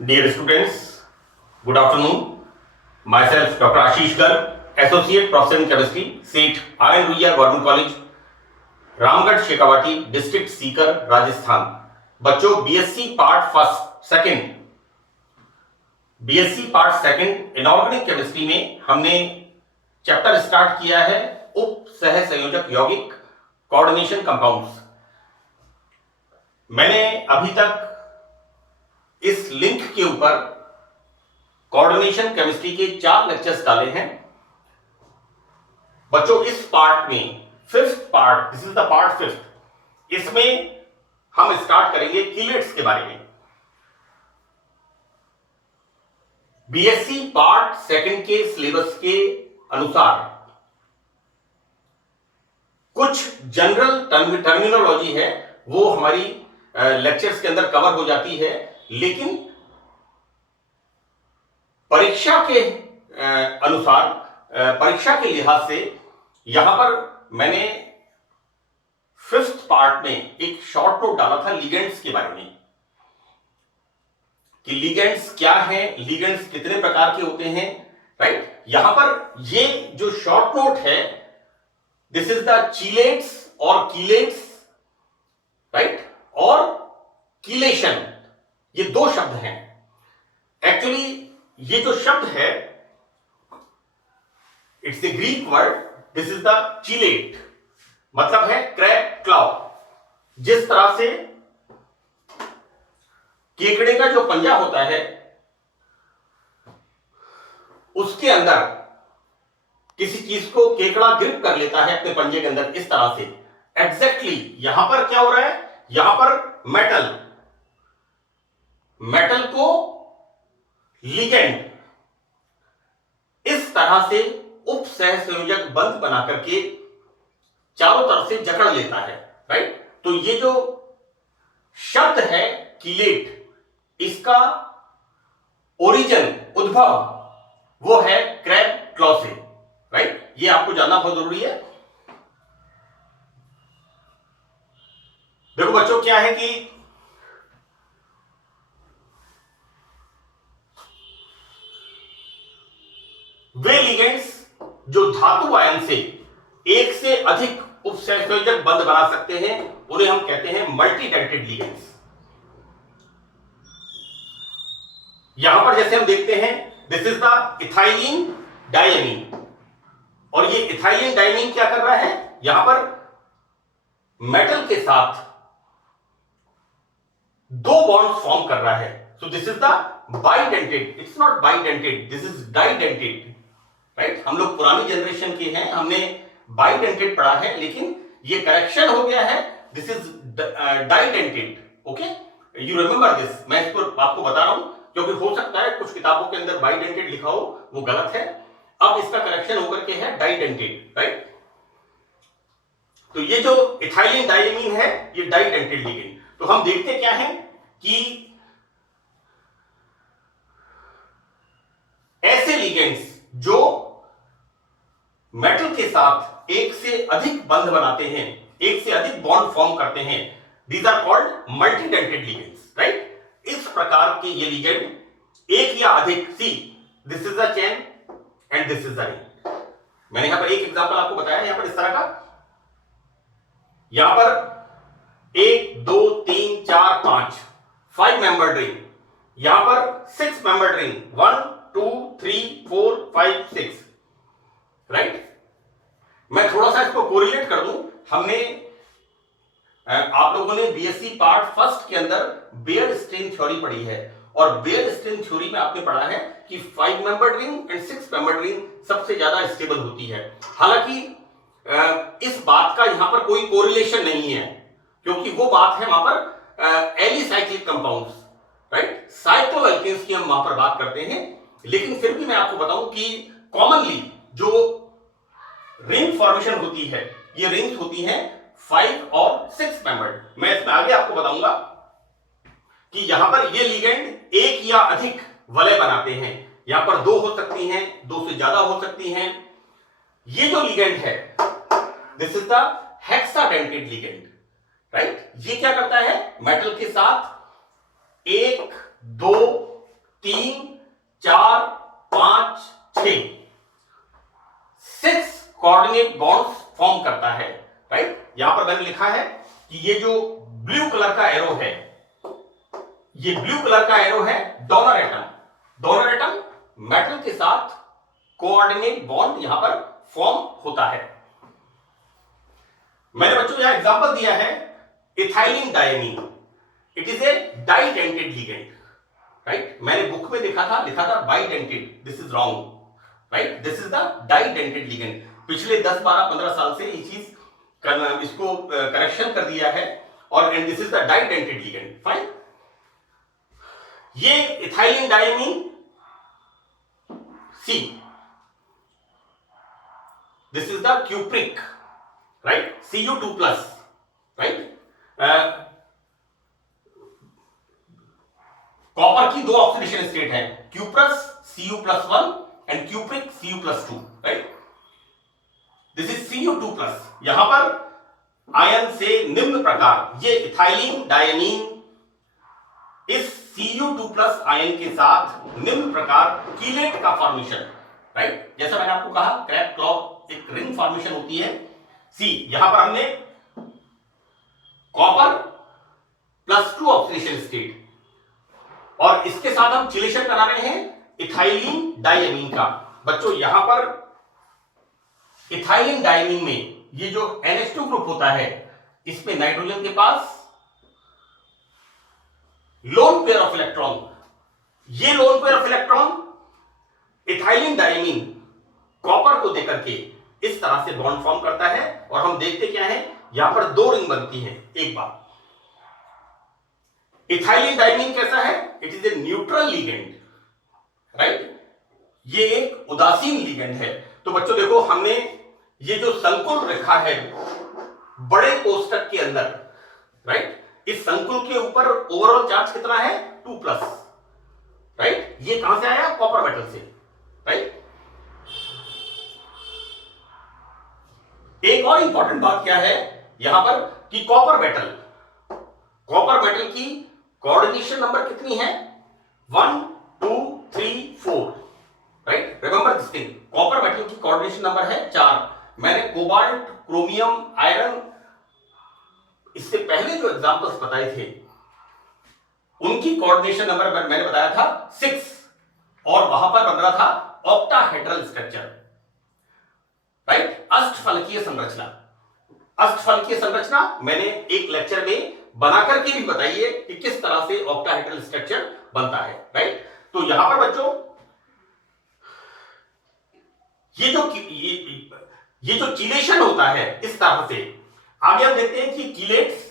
Dear students, good afternoon. Myself, Dr. Ashish Garg, Associate Professor in Chemistry, SEET, RN Ruia Government College, Ramgarh Shekhawati, district Sikar, Rajasthan. बच्चों, BSc part second inorganic chemistry में हमने chapter start किया है उप सह संयोजक यौगिक कोऑर्डिनेशन कंपाउंड्स। मैंने अभी तक इस लिंक के ऊपर कोऑर्डिनेशन केमिस्ट्री के 4 लेक्चर्स डाले हैं। बच्चों, इस पार्ट में fifth part, this is the part 5, इसमें हम स्टार्ट करेंगे कीलेट्स के बारे में। बीएससी पार्ट सेकंड के सिलेबस के अनुसार कुछ जनरल टर्मिनोलॉजी है, वो हमारी लेक्चर्स के अंदर कवर हो जाती है, लेकिन परीक्षा के अनुसार, परीक्षा के लिहाज से यहां पर मैंने 5th पार्ट में एक शॉर्ट नोट डाला था लिगेंड्स के बारे में, कि लिगेंड्स क्या हैं, लिगेंड्स कितने प्रकार के होते हैं, राइट। यहां पर ये जो शॉर्ट नोट है, दिस इज द चीलेट्स और कीलेट्स, राइट, और कीलेशन, ये 2 शब्द हैं। एक्चुअली ये जो शब्द है, it's a Greek word, this is the चीलेट, मतलब है क्रैब क्लॉ। जिस तरह से केकड़े का जो पंजा होता है, उसके अंदर किसी चीज को केकड़ा ग्रिप कर लेता है अपने पंजे के अंदर, इस तरह से एग्जैक्टली यहां पर क्या हो रहा है, यहां पर मेटल को लिगेंड इस तरह से उप सह संयोजक बंध बना करके चारों तरफ से जकड़ लेता है, राइट। तो ये जो शब्द है कीलेट, इसका ओरिजिन, उद्भव, वो है क्रैब क्लॉ से, राइट। ये आपको जानना बहुत जरूरी है। देखो बच्चों, क्या है कि वे लिगेंड्स जो धातु आयन से एक से अधिक उपसंयोजक बंध बना सकते हैं, उन्हें हम कहते हैं मल्टीडेंटेड लिगेंड्स। यहां पर जैसे हम देखते हैं, this is the ethylene diamine, और ये इथाइलिन डायमीन क्या कर रहा है, यहां पर मेटल के साथ 2 बॉन्ड फॉर्म कर रहा है। So this is the bidentate, it's not bidentate, this is डाइडेंटेड, right. हम लोग पुरानी जनरेशन के हैं, हमने बाइडेंटेड पढ़ा है, लेकिन ये करेक्शन हो गया है, this is डाइडेंटेड। Okay, you remember this. मैं इसको आपको बता रहा हूं क्योंकि हो सकता है कुछ किताबों के अंदर बाइडेंटेड लिखा हो, वो गलत है। अब इसका करेक्शन होकर के है डाइडेंटेड, राइट। तो ये जो इथाइलिन डायमीन है, ये डाइडेंटेड लिगेंड। तो हम देखते क्या है कि ऐसे लिगेंड्स जो मेटल के साथ एक से अधिक बंध बनाते हैं, एक से अधिक बॉन्ड फॉर्म करते हैं, these are called multidentate ligands, right. इस प्रकार के ये लिगेंड एक या अधिक, see this is the chain and this is the ring. मैंने यहां पर एक एग्जांपल आपको बताया, यहां पर इस तरह का, यहां पर 1 2 3 4 5 मेंबर्ड रिंग, यहां पर 6 मेंबर्ड रिंग, 1 2 3 4 5 6, राइट। मैं थोड़ा सा इसको कोरिलेट कर दूं। हमने आप लोगों ने बीएससी पार्ट 1 के अंदर बेयर स्ट्रेन थ्योरी पढ़ी है, और बेयर स्ट्रेन थ्योरी में आपने पढ़ा है कि 5 membered ring and 6 membered ring सबसे ज्यादा स्टेबल होती है। हालांकि इस बात का यहां पर कोई कोरिलेशन नहीं है, क्योंकि वो बात है वहां पर एलिसाइक्लिक कंपाउंड्स, राइट, साइक्लोएल्केन्स की हम वहां पर बात करते हैं। लेकिन फिर भी मैं आपको बताऊं कि कॉमनली जो रिंग फॉर्मेशन होती है, ये रिंग्स होती हैं 5 और 6 मेंबर्ड। मैं इसमें आगे आपको बताऊंगा कि यहां पर ये लिगेंड एक या अधिक वलय बनाते हैं। यहां पर 2 हो सकती हैं, 2 से ज्यादा हो सकती हैं। ये जो लिगेंड है, this is the hexadentate ligand, right. ये क्या करता है, मेटल के साथ 1 2 3 4 5 6 6 कोऑर्डिनेट बॉन्ड्स फॉर्म करता है, राइट। यहां पर मैंने लिखा है कि ये जो ब्लू कलर का एरो है, ये ब्लू कलर का एरो है donor atom. Donor atom metal के साथ कोऑर्डिनेट बॉन्ड यहां पर फॉर्म होता है। मैंने बच्चों यहां एग्जांपल दिया है ethylene diamine, it is a डाइडेंटेड ligand, right. मैंने बुक में लिखा था bidentate, this is wrong, right. This is the bidentate ligand. पिछले 10 12 15 साल से ये चीज इसको करेक्शन कर दिया है, और and this is the bidentate ligand, fine. ये ethylene diamine C, this is the cupric, right, Cu2 plus, right। Copper की दो ऑक्सीडेशन स्टेट है, cuprous Cu+1 and cupric Cu+2, right. This is Cu2+। यहां पर आयन से निम्न प्रकार, ये इथाइलिन डायमीन इस Cu2+ आयन के साथ निम्न प्रकार कीलेट का फॉर्मेशन, राइट। जैसा मैंने आपको कहा क्रैब क्लॉ एक रिंग फॉर्मेशन होती है। सी, यहां पर हमने कॉपर +2 ऑक्सीडेशन स्टेट, और इसके साथ हम चिलेशन करा रहे हैं इथाइलिन डायमीन का। बच्चों यहां पर इथाइलिन डायमीन में ये जो NH2 ग्रुप होता है, इसमें नाइट्रोजन के पास लोन पेयर ऑफ इलेक्ट्रॉन, ये lone pair of electron ethylene diamine copper को देकर के इस तरह से बॉन्ड फॉर्म करता है, और हम देखते क्या है, यहां पर दो रिंग बनती है। एक बात, इथाइलिन डायमीन कैसा है, it is a neutral ligand, right. ये एक उदासीन लिगेंड है। तो बच्चों देखो, हमने ये जो संकुल रखा है बड़े कोष्टक के अंदर, राइट, इस संकुल के ऊपर ओवरऑल चार्ज कितना है, 2+, राइट। ये कहां से आया, कॉपर मेटल से, राइट। एक और इंपॉर्टेंट बात क्या है यहां पर कि कॉपर मेटल की कोऑर्डिनेशन नंबर कितनी है, 1 2 3 4, right. Remember this thing, copper metal की कोऑर्डिनेशन नंबर है 4। मैंने कोबाल्ट, क्रोमियम, आयरन, इससे पहले जो एग्जांपल्स बताए थे उनकी कोऑर्डिनेशन नंबर मैंने बताया था 6, और वहां पर बन रहा था ऑक्टाहेड्रल स्ट्रक्चर, राइट। अष्टफलकीय संरचना। अष्टफलकीय संरचना मैंने एक लेक्चर में बनाकर के भी बताई है कि किस तरह से ऑक्टाहेड्रल स्ट्रक्चर बनता है, राइट। तो यहां पर बच्चों ये जो चिलेशन होता है इस तरह से, आगे हम देखते हैं कि कीलेट्स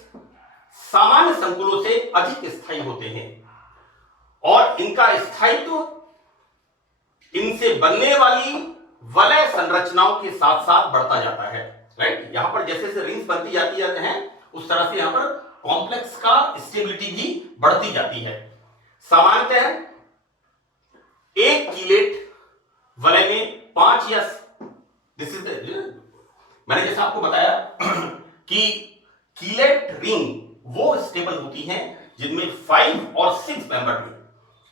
सामान्य संकुलों से अधिक स्थायी होते हैं, और इनका स्थायित्व इनसे बनने वाली वलय संरचनाओं के साथ साथ बढ़ता जाता है, राइट। यहां पर जैसे जैसे रिंग्स बनती जाती हैं उस तरह से यहां पर कॉम्प्लेक्स का स्टेबिलिटी भी बढ़ती जाती है। सामान्यतः एक कीलेट वलय में 5 या दिस इज मैंने जैसा आपको बताया कि कीलेट रिंग वो स्टेबल होती हैं जिनमें 5 और 6 member ring,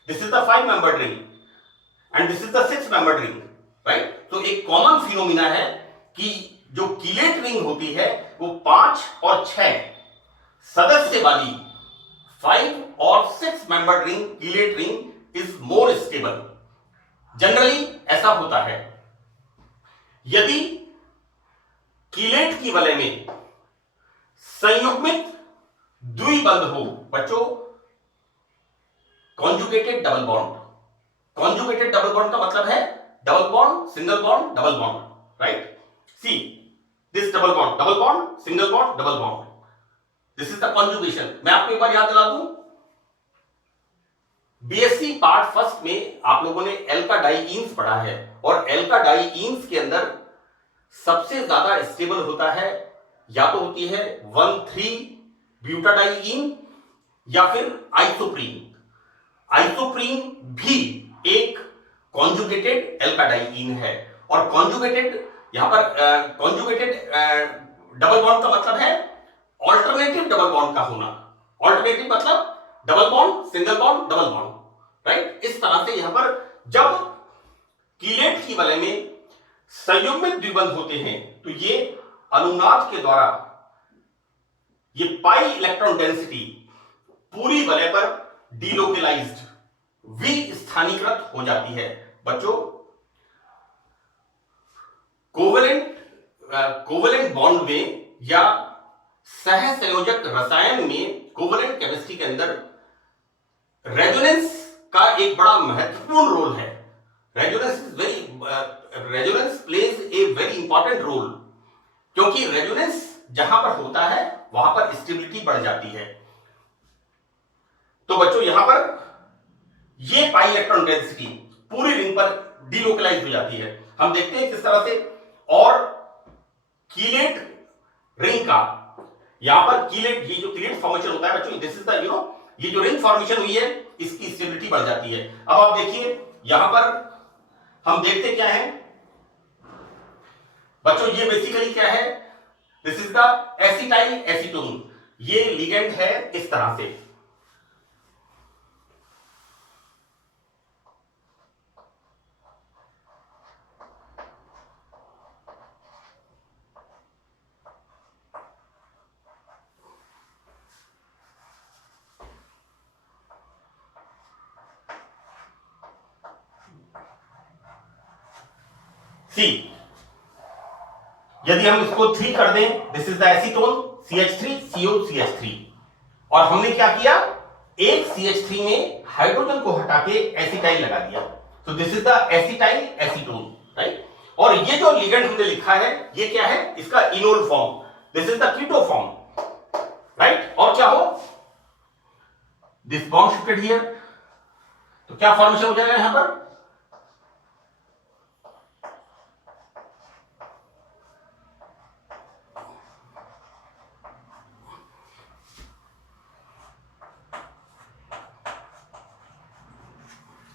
this is the 5 member ring and this is the 6 member ring, right. तो एक कॉमन फिनोमिना है कि जो कीलेट रिंग होती है वो 5 और 6 सदस्य वाली 5 और 6 member ring chelate ring is more stable. Generally ऐसा होता है। यदि कीलेट की वलय में संयुग्मित द्विबंध हो, बच्चों conjugated double bond, conjugated double bond का मतलब है double bond, single bond, double bond, right. See this double bond, single bond, double bond, this is the conjugation. मैं आपको एक बार याद दिला दूं, बीएससी पार्ट फर्स्ट में आप लोगों ने एल्का डाइईन्स पढ़ा है, और एल्का डाइईन्स के अंदर सबसे ज्यादा स्टेबल होता है या तो होती है 1,3-ब्यूटाडाइईन या फिर आइसोप्रीन। आइसोप्रीन भी एक कॉन्जुगेटेड एल्का डाइईन है, और कॉन्जुगेटेड यहां पर कॉन्जुगेटेड डबल बॉन्ड का मतलब है ऑल्टरनेटिव डबल बॉन्ड का होना। ऑल्टरनेटिव मतलब double bond, single bond, double bond, right. इस तरह से यहां पर जब कीलेट की वलय में संयुग्मित द्विबंध होते हैं तो ये अनुनाद के द्वारा ये पाई इलेक्ट्रॉन डेंसिटी पूरी वलय पर डीलोकलाइज्ड विस्थानीकृत हो जाती है। बच्चों, कोवेलेंट बॉन्ड में या सहसंयोजक रसायन में, कोवेलेंट केमिस्ट्री के अंदर रेजोनेंस का एक बड़ा महत्वपूर्ण रोल है। Resonance plays a very important role, क्योंकि रेजोनेंस जहां पर होता है वहां पर स्टेबिलिटी बढ़ जाती है। तो बच्चों यहां पर ये पाई इलेक्ट्रॉन डेंसिटी पूरी रिंग पर डीलोकलाइज हो जाती है। हम देखते हैं किस तरह से, और कीलेट रिंग का यहां पर कीलेट, ये जो कीलेट फॉर्मेशन होता है बच्चों, दिस इज द ये जो रिंग फॉर्मेशन हुई है इसकी स्टेबिलिटी बढ़ जाती है। अब आप देखिए यहां पर हम देखते क्या है बच्चों, ये बेसिकली क्या है, this is the acetyl acetone. ये लिगेंड है इस तरह से। सी, यदि हम इसको 3 कर दें, this is the acetone CH3COCH3, और हमने क्या किया, एक CH3 में हाइड्रोजन को हटा के एसिटाइल लगा दिया, तो this is the acetyl acetone, right. और ये जो लिगेंड हमने लिखा है ये क्या है, इसका enol form, this is the keto form, right. और क्या हो, दिस बॉन्ड शिफ्टेड हियर, तो क्या फॉर्मेशन हो जाएगा यहां पर,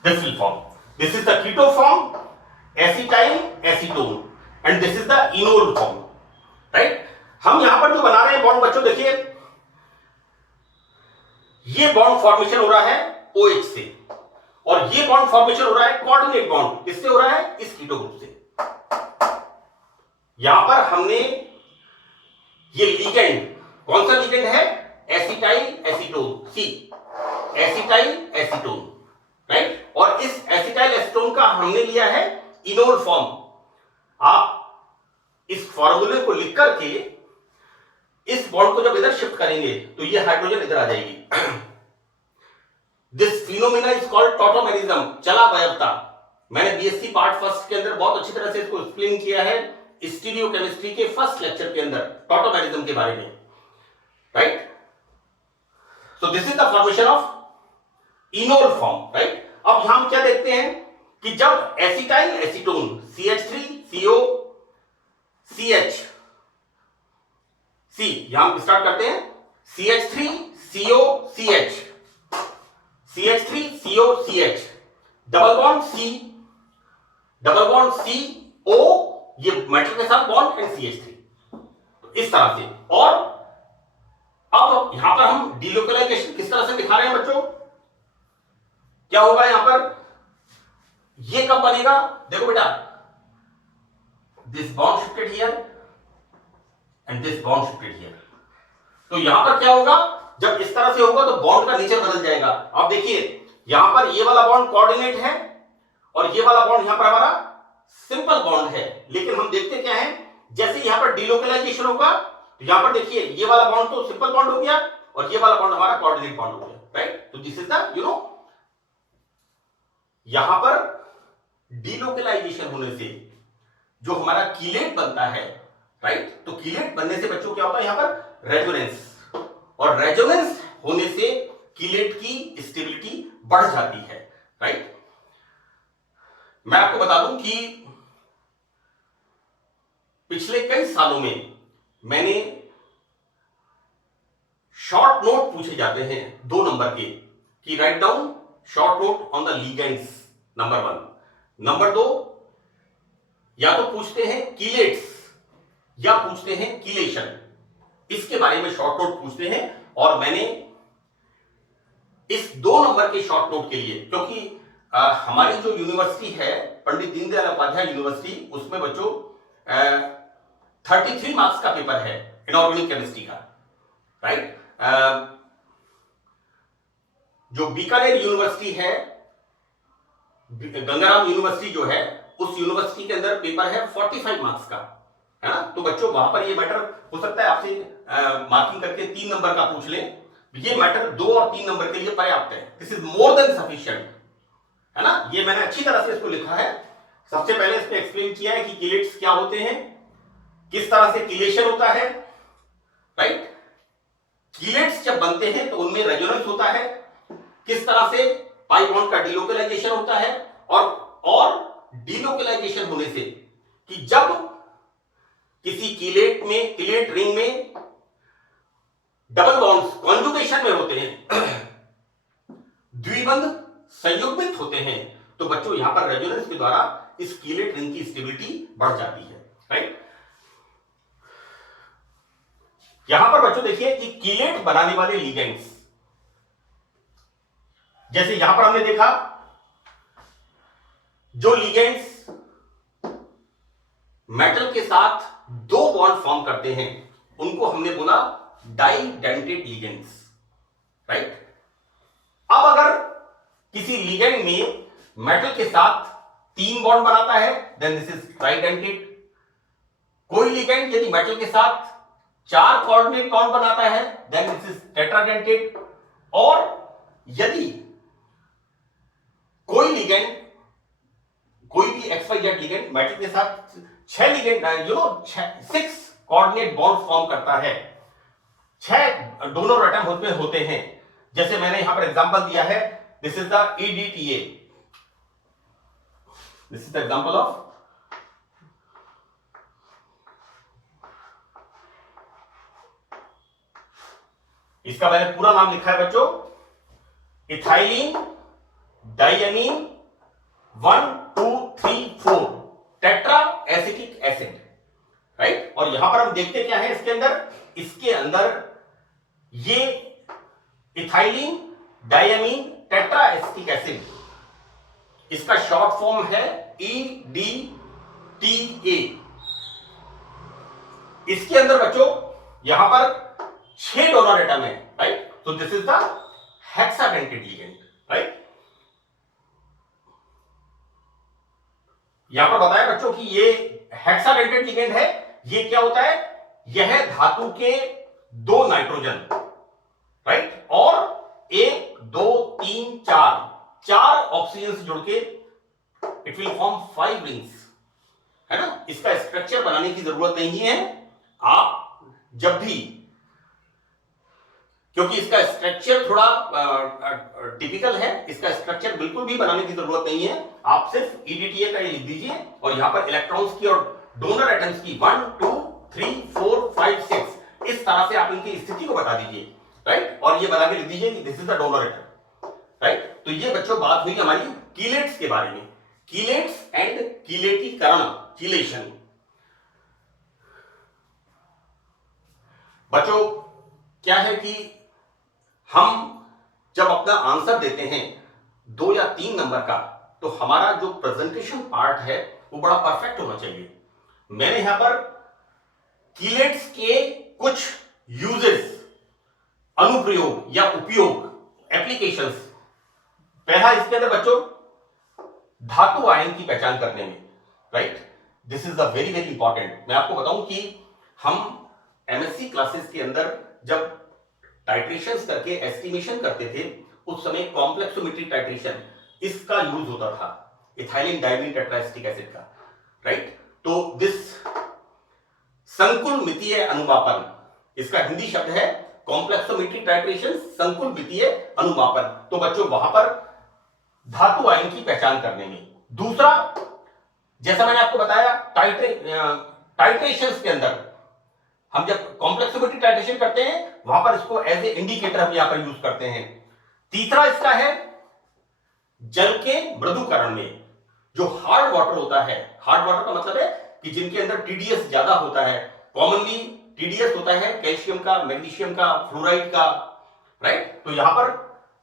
this will form, this is the keto form, acetyl acetone, and this is the enol form, right। हम यहां पर जो बना रहे हैं बॉन्ड बच्चों, देखिए ये बॉन्ड फॉर्मेशन हो रहा है OH से, और ये बॉन्ड फॉर्मेशन हो रहा है कोऑर्डिनेट बॉन्ड किससे हो रहा है, इस कीटो ग्रुप से। यहां पर हमने ये लिगेंड, कौन सा लिगेंड है, एसिटाइल एसीटोन, सी एसिटाइल एसीटोन, राइट। और इस एसिटाइल एसीटोन का हमने लिया है इनोल फॉर्म। आप इस फॉर्मूले को लिख करके इस बॉन्ड को जब इधर शिफ्ट करेंगे तो ये हाइड्रोजन इधर आ जाएगी। This phenomena is called tautomerism, चला वयवता। मैंने बीएससी पार्ट फर्स्ट के अंदर बहुत अच्छी तरह से इसको एक्सप्लेन किया है स्टीरियोकेमिस्ट्री के फर्स्ट लेक्चर के अंदर, टॉटोमेरिज्म के बारे में, right. So this is the formation of enol form, right. अब हम क्या देखते हैं कि जब एसिटाइल एसीटोन CH3COCH, सी यहां स्टार्ट करते हैं, CH3COCH, double bond C O, ये मेटल के साथ बॉन्ड, एंड CH3, तो इस तरह से। और अब यहां पर हम डीलोकलाइजेशन किस तरह से दिखा रहे हैं बच्चों, क्या होगा यहां पर, ये कब बनेगा, देखो बेटा, this bond shifted here and this bond shifted here, तो यहां पर क्या होगा, जब इस तरह से होगा तो बॉन्ड का नेचर बदल जाएगा। आप देखिए यहां पर ये वाला बॉन्ड कोऑर्डिनेट है और ये वाला बॉन्ड यहां पर हमारा सिंपल बॉन्ड है, लेकिन हम देखते क्या है, जैसे यहां पर डीलोकलाइजेशन होगा तो यहां पर देखिए ये वाला बॉन्ड तो सिंपल बॉन्ड हो गया और ये वाला बॉन्ड हमारा कोऑर्डिनेट बॉन्ड हो गया, राइट। तो दिस इज द यहां पर डीलोकलाइजेशन होने से जो हमारा कीलेट बनता है, राइट, तो कीलेट बनने से बच्चों क्या होता है, यहां पर रेजोनेंस, और रेजोनेंस होने से कीलेट की स्टेबिलिटी बढ़ जाती है, राइट। मैं आपको बता दूं कि पिछले कई सालों में मैंने शॉर्ट नोट पूछे जाते हैं 2 नंबर के, कि write down short note on the ligands, number 1, number 2, या तो पूछते हैं कीलेट्स या पूछते हैं कीलेशन, इसके बारे में शॉर्ट नोट पूछते हैं। और मैंने इस 2 नंबर के शॉर्ट नोट के लिए, क्योंकि हमारी जो यूनिवर्सिटी है पंडित दीनदयाल उपाध्याय यूनिवर्सिटी, उसमें बच्चों 33 मार्क्स का पेपर है इनऑर्गेनिक केमिस्ट्री का, राइट। जो बीकानेर यूनिवर्सिटी है, गंगाराम यूनिवर्सिटी जो है, उस यूनिवर्सिटी के अंदर पेपर है 45 मार्क्स का, है ना। तो बच्चों वहां पर ये मैटर हो सकता है आपसे मार्किंग करके 3 नंबर का पूछ लें, ये मैटर 2 और 3 नंबर के लिए पर्याप्त है। This is more than sufficient, है ना। ये मैंने अच्छी तरह से इसको लिखा है। सबसे पहले इसमें एक्सप्लेन किया है कि कीलेट्स क्या होते हैं, किस तरह से कीलेशन होता है, राइट। कीलेट्स जब बनते हैं तो उनमें रेजोनेंस होता है, किस तरह से पाई बॉन्ड का डिलोकलाइजेशन होता है, और डिलोकलाइजेशन होने से कि जब किसी कीलेट रिंग में डबल बॉन्ड्स कॉन्जुगेशन में होते हैं, द्विबंध संयुग्मित होते हैं, तो बच्चों यहां पर रेजोनेंस के द्वारा इस कीलेट रिंग की स्टेबिलिटी बढ़ जाती है, राइट। यहां पर बच्चों देखिए कि कीलेट बनाने वाले लिगेंड्स, जैसे यहां पर हमने देखा जो लिगेंड्स मेटल के साथ 2 बॉन्ड फॉर्म करते हैं उनको हमने बोला डाइडेंटेड लिगेंड्स, राइट। अब अगर किसी लिगेंड में मेटल के साथ 3 बॉन्ड बनाता है देन दिस इज ट्राइडेंटेड। कोई लिगेंड यदि मेटल के साथ 4 कोऑर्डिनेट बॉन्ड बनाता है देन दिस इज टेट्राडेंटेड। और यदि कोई लिगेंड, कोई भी XYZ लिगेंड मेटल के साथ 6 लिगेंड 6 कोऑर्डिनेट बॉन्ड फॉर्म करता है, 6 डोनर एटम होते हैं, जैसे मैंने यहां पर एग्जांपल दिया है, this is the EDTA, this is the example of इसका मैंने पूरा नाम लिखा है बच्चों, ethylene diamine 1 2 3 4 tetra acetic acid, right. और यहां पर हम देखते क्या है इसके अंदर ये इथाइलिन डाइअमीन टेट्रा एसिटिक एसिड, इसका शॉर्ट फॉर्म है EDTA। इसके अंदर बच्चों यहां पर 6 डोनर एटम है, राइट। तो this is the hexadentate ligand, right. यहां पर बताया बच्चों कि ये हेक्साडेंटेड लिगेंड है। ये क्या होता है, यह धातु के 2 नाइट्रोजन, राइट, और 1 2 3 4 ऑक्सीजन से जुड़ के इट विल फॉर्म 5 रिंग्स, है ना। इसका स्ट्रक्चर बनाने की जरूरत नहीं है आप जब भी, क्योंकि इसका स्ट्रक्चर थोड़ा टिपिकल है, इसका स्ट्रक्चर बिल्कुल भी बनाने की जरूरत नहीं है। आप सिर्फ EDTA का ये लिख दीजिए और यहां पर इलेक्ट्रॉन्स की और डोनर एटम्स की 1 2 3 4 5 6 इस तरह से आप इनकी स्थिति को बता दीजिए, राइट। और ये बता के लिख दीजिए कि this is the donor atom, right. तो ये बच्चों बात हुई हमारी कीलेट्स के बारे में, कीलेट्स एंड कीलेटीकरण, कीलेशन। बच्चों क्या है कि हम जब अपना आंसर देते हैं 2 या 3 नंबर का, तो हमारा जो प्रेजेंटेशन पार्ट है वो बड़ा परफेक्ट होना चाहिए। मैंने यहां पर कीलेट्स के कुछ यूजेस, अनुप्रयोग या उपयोग, एप्लीकेशंस, पहला इसके अंदर बच्चों धातु आयन की पहचान करने में, right. This is the very very important. मैं आपको बताऊं कि हम MSc क्लासेस के अंदर जब टाइट्रेशंस करके एस्टिमेशन करते थे, उस समय कॉम्प्लेक्सोमेट्री टाइट्रेशन इसका यूज होता था, इथाइलिन डाइमीन टेट्राएसिटिक एसिड का, राइट। तो दिस संकुल मितीय अनुमापन, इसका हिंदी शब्द है कॉम्प्लेक्सोमेट्री टाइट्रेशन, संकुल मितीय अनुमापन। तो बच्चों वहां पर धातु आयन की पहचान करने में। दूसरा, जैसा मैंने आपको बताया टाइट्रेशंस के अंदर हम जब कॉम्प्लेक्सोमेट्री टाइट्रेशन करते हैं वहां पर इसको एज ए इंडिकेटर हम यहां पर यूज करते हैं। तीसरा इसका है जल के मृदुकरण में, जो हार्ड वाटर होता है, हार्ड वाटर का मतलब है कि जिनके अंदर TDS ज्यादा होता है, कॉमनली TDS होता है कैल्शियम का, मैग्नीशियम का, फ्लोराइड का, राइट। तो यहां पर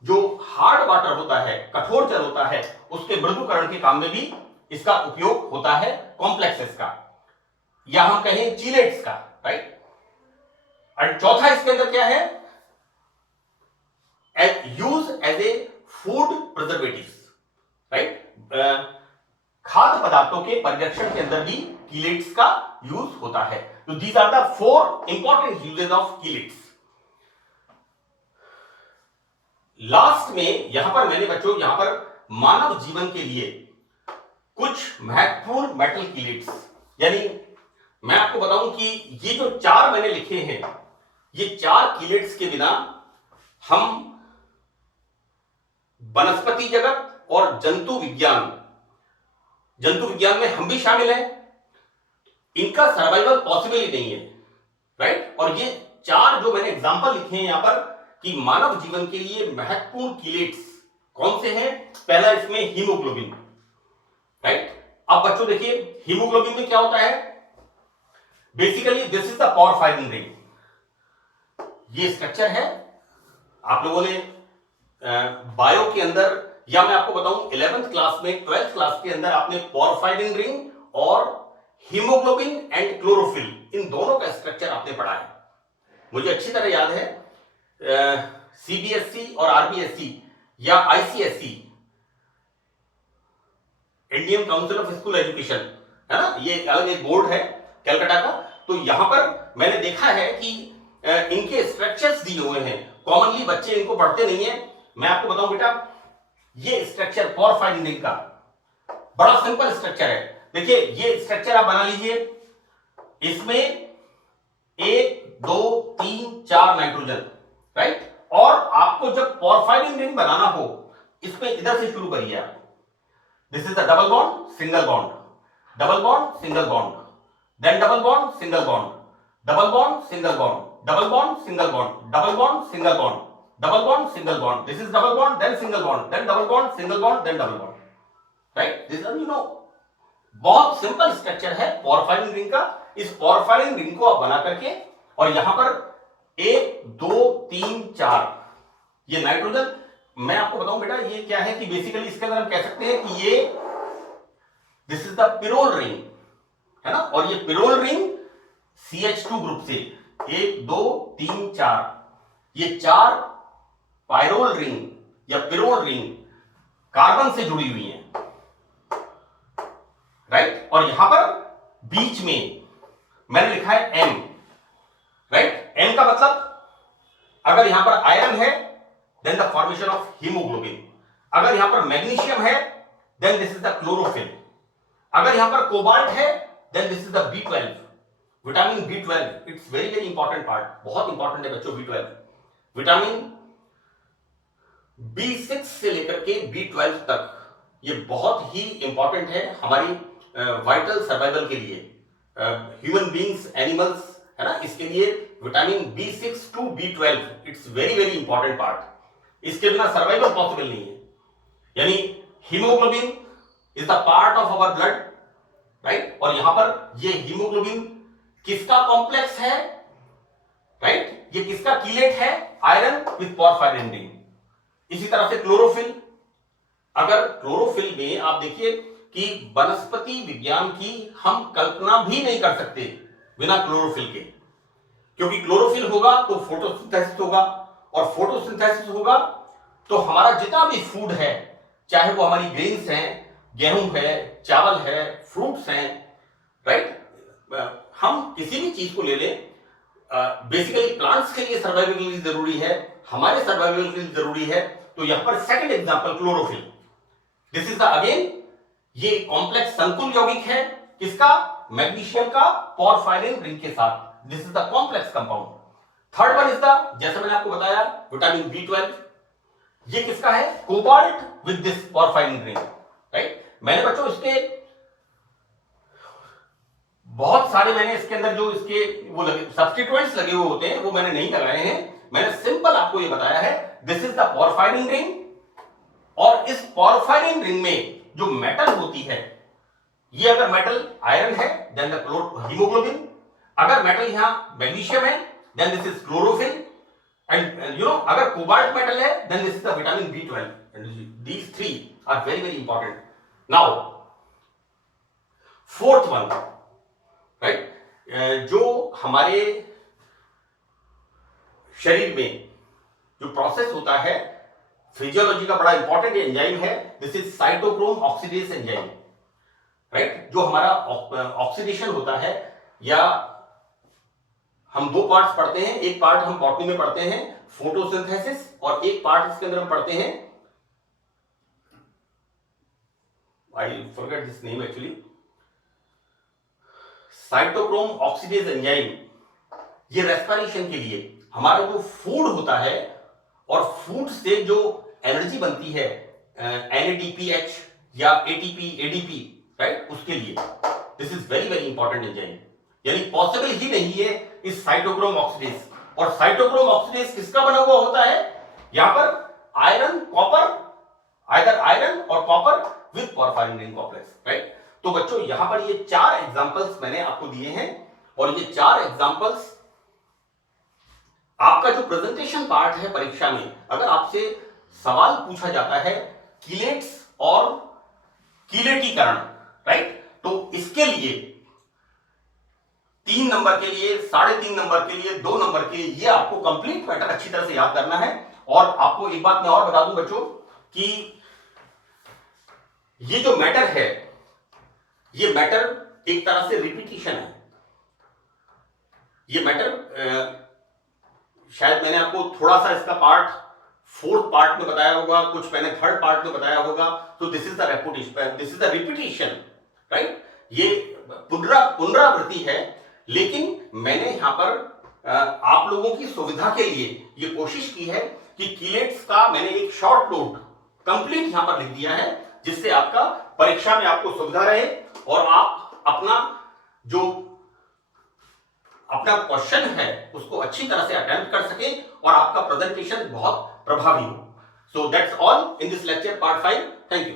जो हार्ड वाटर होता है, कठोर जल होता है, उसके मृदुकरण के काम में भी इसका उपयोग होता है, कॉम्प्लेक्सेस का, या हम कहें चीलेट्स का, राइट। और चौथा इसके अंदर क्या है, use as a food preservatives, right. खाद्य पदार्थों के परिरक्षण के अंदर भी कीलेट्स का यूज होता है। तो these are the 4 important uses of chelates. Last में यहां पर मैंने बच्चों यहां पर मानव जीवन के लिए कुछ महत्वपूर्ण मेटल कीलेट्स, यानी मैं आपको बताऊं कि ये जो 4 मैंने लिखे हैं, ये 4 कीलेट्स के बिना हम वनस्पति जगत और जंतु विज्ञान में हम भी शामिल हैं, इनका सर्वाइवल पॉसिबल ही नहीं है, राइट। और ये 4 जो मैंने एग्जांपल लिखे हैं यहां पर कि मानव जीवन के लिए महत्वपूर्ण कीलेट्स कौन से हैं। पहला इसमें हीमोग्लोबिन, राइट। अब बच्चों देखिए हीमोग्लोबिन में क्या होता है, basically this is the porphyrin ring. ये स्ट्रक्चर है, आप लोगों ने बायो के अंदर, या मैं आपको बताऊं 11th क्लास में, 12th क्लास के अंदर आपने पोरफायरिन रिंग और हीमोग्लोबिन एंड क्लोरोफिल, इन दोनों का स्ट्रक्चर आपने पढ़ा है। मुझे अच्छी तरह याद है, सीबीएसई और आरबीएसई या ICSE, Indian council of school education, है ना, ये अलग एक बोर्ड है कलकत्ता का। तो यहां पर मैंने देखा है कि इनके स्ट्रक्चर्स दिए हुए हैं, कॉमनली बच्चे इनको पढ़ते नहीं है। मैं आपको बताऊं बेटा, ये स्ट्रक्चर पोरफायरिन रिंग का बड़ा सिंपल स्ट्रक्चर है। देखिए ये स्ट्रक्चर आप बना लीजिए, इसमें 1 2 3 4 नाइट्रोजन, राइट। और आपको जब पोरफायरिन रिंग बनाना हो, इसमें इधर से शुरू करिए आप। This is the double bond single bond, double bond single bond, then double bond single bond, double bond single bond, double bond single bond, double bond single bond, double bond single bond, this is double bond then single bond, then double bond single bond then double bond, right, this is, you know, बहुत simple structure है porphyrin ring का। इस porphyrin ring को आप बना करके, और यहां पर 1 2 3 4 ये नाइट्रोजन, मैं आपको बताऊं बेटा ये क्या है कि बेसिकली इसके अंदर हम कह सकते हैं कि ये this is the pyrrole ring, है ना। और ये पिरोल रिंग CH2 ग्रुप से 1 2 3 4, ये 4 पायरोल रिंग या पिरोल रिंग कार्बन से जुड़ी हुई हैं, राइट। और यहां पर बीच में मैंने लिखा है M, राइट। M का मतलब अगर यहां पर आयरन है then the formation of haemoglobin, अगर यहां पर मैग्नीशियम है then this is the chlorophyll, अगर यहां पर कोबाल्ट है then this is the B12, vitamin B12, it's very very important part, बहुत इंपॉर्टेंट है बच्चों B12। विटामिन B6 से लेकर के B12 तक ये बहुत ही इंपॉर्टेंट है हमारी वाइटल सर्वाइवल के लिए, ह्यूमन बींग्स, एनिमल्स, है ना, इसके लिए vitamin B6 to B12 it's very very important part. इसके बिना सर्वाइवल पॉसिबल नहीं है। यानी haemoglobin is the part of our blood, right. और यहां पर ये हीमोग्लोबिन किसका कॉम्प्लेक्स है, राइट, ये किसका कीलेट है, आयरन विद पोरफायरिन रिंग। इसी तरह से क्लोरोफिल, अगर क्लोरोफिल में आप देखिए कि वनस्पति विज्ञान की हम कल्पना भी नहीं कर सकते बिना क्लोरोफिल के, क्योंकि क्लोरोफिल होगा तो फोटोसिंथेसिस होगा, और फोटोसिंथेसिस होगा तो हमारा जितना भी फूड है, चाहे वो हमारी ग्रेन्स हैं, गेहूं है, चावल है, फ्रूट्स हैं, राइट। हम किसी भी चीज को ले लें, बेसिकली प्लांट्स के लिए सर्वाइवल के लिए जरूरी है, हमारे सर्वाइवल के लिए जरूरी है। तो यहां पर second example chlorophyll, this is the again ये कॉम्प्लेक्स संकुल यौगिक है, किसका, मैग्नीशियम का पोरफायरिन रिंग के साथ, this is the complex compound. Third one is the, जैसे मैंने आपको बताया, विटामिन B12, ये किसका है, cobalt with this porphyrin ring, right. मैंने बच्चों इसके बहुत सारे, मैंने इसके अंदर जो इसके वो लगे सब्स्टिट्यूएंट्स लगे हुए होते हैं वो मैंने नहीं लगाए हैं, मैंने सिंपल आपको ये बताया है this is the porphyrin ring. और इस पोरफायरिन रिंग में जो मेटल होती है, ये अगर मेटल आयरन है देन द हीमोग्लोबिन, अगर मेटल यहां मैग्नीशियम है then this is chlorophyll, and अगर कोबाल्ट मेटल है then this is the vitamin B12 and these three are very very important. Now fourth one, right, जो हमारे शरीर में जो प्रोसेस होता है फिजियोलॉजी का बड़ा इंपॉर्टेंट एंजाइम है, this is cytochrome oxidase enzyme, right. जो हमारा ऑक्सीडेशन होता है, या हम दो पार्ट्स पढ़ते हैं, एक पार्ट हम बॉटनी में पढ़ते हैं फोटोसिंथेसिस, और एक पार्ट इसके अंदर हम पढ़ते हैं, I forget this name actually, cytochrome oxidase enzyme. ये रेस्पिरेशन के लिए हमारा जो फूड होता है और फूड से जो एनर्जी बनती है NADPH या ATP ADP, राइट, उसके लिए this is very very important enzyme. यानी पॉसिबल ही नहीं है इस साइटोक्रोम ऑक्सीडेज. और साइटोक्रोम ऑक्सीडेज किसका बना हुआ होता है? यहां पर आयरन कॉपर, आइदर आयरन और copper with porphyrin ring complex, right. तो बच्चों यहां पर ये 4 एग्जांपल्स मैंने आपको दिए हैं, और ये 4 एग्जांपल्स आपका जो प्रेजेंटेशन पार्ट है परीक्षा में, अगर आपसे सवाल पूछा जाता है कीलेट्स और कीलेटीकरण, राइट, तो इसके लिए 3 नंबर के लिए, 3.5 नंबर के लिए, 2 नंबर के लिए, ये आपको कंप्लीट मैटर अच्छी तरह से याद करना है. और आपको एक बात मैं और बता दूं बच्चों कि ये जो मैटर है, ये मैटर एक तरह से रिपीटिशन है. ये मैटर शायद मैंने आपको थोड़ा सा इसका पार्ट 4th पार्ट में बताया होगा, कुछ मैंने 3rd पार्ट में बताया होगा. तो this is the reputation, this is the repetition, right. ये पुनरावृत्ति है, लेकिन मैंने यहां पर आप लोगों की सुविधा के लिए ये कोशिश की है कि कीलेट्स का मैंने एक शॉर्ट नोट कंप्लीट यहां पर लिख दिया है, जिससे आपका परीक्षा में आपको सुविधा रहे और आप अपना क्वेश्चन है उसको अच्छी तरह से अटेम्प्ट कर सकें और आपका प्रेजेंटेशन बहुत प्रभावी हो. So that's all in this lecture part 5. Thank you.